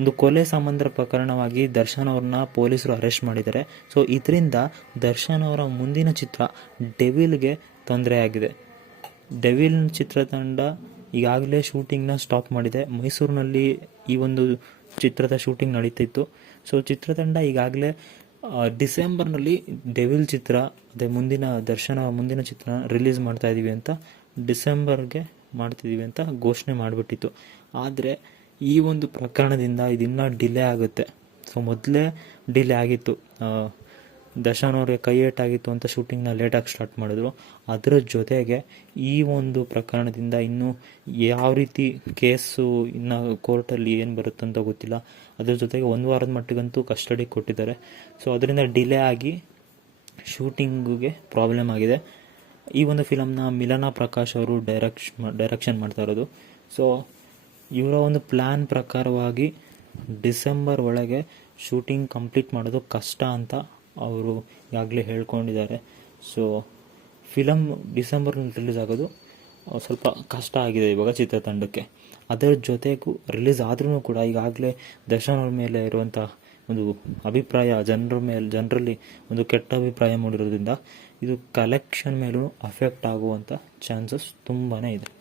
ಒಂದು ಕೊಲೆ ಸಂಬಂಧ ಪ್ರಕರಣವಾಗಿ ದರ್ಶನ್ ಅವ್ರನ್ನ ಪೊಲೀಸರು ಅರೆಸ್ಟ್ ಮಾಡಿದ್ದಾರೆ. ಸೊ ಇದರಿಂದ ದರ್ಶನ್ ಅವರ ಮುಂದಿನ ಚಿತ್ರ ಡೆವಿಲ್ಗೆ ತೊಂದರೆ ಆಗಿದೆ ಡೆವಿಲ್ ಚಿತ್ರತಂಡ ಈಗಾಗಲೇ ಶೂಟಿಂಗ್ನ ಸ್ಟಾಪ್ ಮಾಡಿದೆ. ಮೈಸೂರಿನಲ್ಲಿ ಈ ಒಂದು ಚಿತ್ರದ ಶೂಟಿಂಗ್ ನಡೀತಿತ್ತು. ಸೊ ಚಿತ್ರತಂಡ ಈಗಾಗಲೇ ಡಿಸೆಂಬರ್ನಲ್ಲಿ ಡೆವಿಲ್ ಚಿತ್ರ, ಅದೇ ಮುಂದಿನ ದರ್ಶನ ಮುಂದಿನ ಚಿತ್ರ ರಿಲೀಸ್ ಮಾಡ್ತಾ ಇದ್ದೀವಿ ಅಂತ ಡಿಸೆಂಬರ್ಗೆ ಮಾಡ್ತಿದ್ದೀವಿ ಅಂತ ಘೋಷಣೆ ಮಾಡಿಬಿಟ್ಟಿತ್ತು. ಆದರೆ ಈ ಒಂದು ಪ್ರಕರಣದಿಂದ ಇದಿನ್ನೂ ಡಿಲೇ ಆಗುತ್ತೆ. ಸೊ ಮೊದಲೇ ಡಿಲೇ ಆಗಿತ್ತು. ದಶಾನವ್ರಿಗೆ ಕೈ ಏಟಾಗಿತ್ತು ಅಂತ ಶೂಟಿಂಗ್ನ ಲೇಟಾಗಿ ಸ್ಟಾರ್ಟ್ ಮಾಡಿದ್ರು. ಅದರ ಜೊತೆಗೆ ಈ ಒಂದು ಪ್ರಕರಣದಿಂದ ಇನ್ನೂ ಯಾವ ರೀತಿ ಕೇಸು ಇನ್ನು ಕೋರ್ಟಲ್ಲಿ ಏನು ಬರುತ್ತೆ ಬರುತ್ತಂತ ಗೊತ್ತಿಲ್ಲ. ಅದ್ರ ಜೊತೆಗೆ ಒಂದು ವಾರದ ಮಟ್ಟಿಗಂತೂ ಕಸ್ಟಡಿ ಕೊಟ್ಟಿದ್ದಾರೆ. ಸೊ ಅದರಿಂದ ಡಿಲೇ ಆಗಿ ಶೂಟಿಂಗಿಗೆ ಪ್ರಾಬ್ಲಮ್ ಆಗಿದೆ. ಈ ಒಂದು ಫಿಲಮ್ನ ಮಿಲನಾ ಪ್ರಕಾಶ್ ಅವರು ಡೈರೆಕ್ಷ್ ಡೈರೆಕ್ಷನ್ ಮಾಡ್ತಾ ಇರೋದು. ಸೊ ಇವರ ಒಂದು ಪ್ಲ್ಯಾನ್ ಪ್ರಕಾರವಾಗಿ ಡಿಸೆಂಬರ್ ಒಳಗೆ ಶೂಟಿಂಗ್ ಕಂಪ್ಲೀಟ್ ಮಾಡೋದು ಕಷ್ಟ ಅಂತ ಅವರು ಈಗಾಗಲೇ ಹೇಳ್ಕೊಂಡಿದ್ದಾರೆ. ಸೊ ಫಿಲಮ್ ಡಿಸೆಂಬರ್ನಲ್ಲಿ ರಿಲೀಸ್ ಆಗೋದು ಸ್ವಲ್ಪ ಕಷ್ಟ ಆಗಿದೆ ಇವಾಗ ಚಿತ್ರತಂಡಕ್ಕೆ. ಅದರ ಜೊತೆಗೂ ರಿಲೀಸ್ ಆದ್ರೂ ಕೂಡ ಈಗಾಗಲೇ ದರ್ಶನ್ ಅವ್ರ ಮೇಲೆ ಇರುವಂಥ ಒಂದು ಅಭಿಪ್ರಾಯ, ಜನರ ಮೇಲೆ, ಜನರಲ್ಲಿ ಒಂದು ಕೆಟ್ಟ ಅಭಿಪ್ರಾಯ ಮೂಡಿರೋದ್ರಿಂದ ಇದು ಕಲೆಕ್ಷನ್ ಮೇಲೂ ಅಫೆಕ್ಟ್ ಆಗುವಂಥ ಚಾನ್ಸಸ್ ತುಂಬಾ ಇದೆ.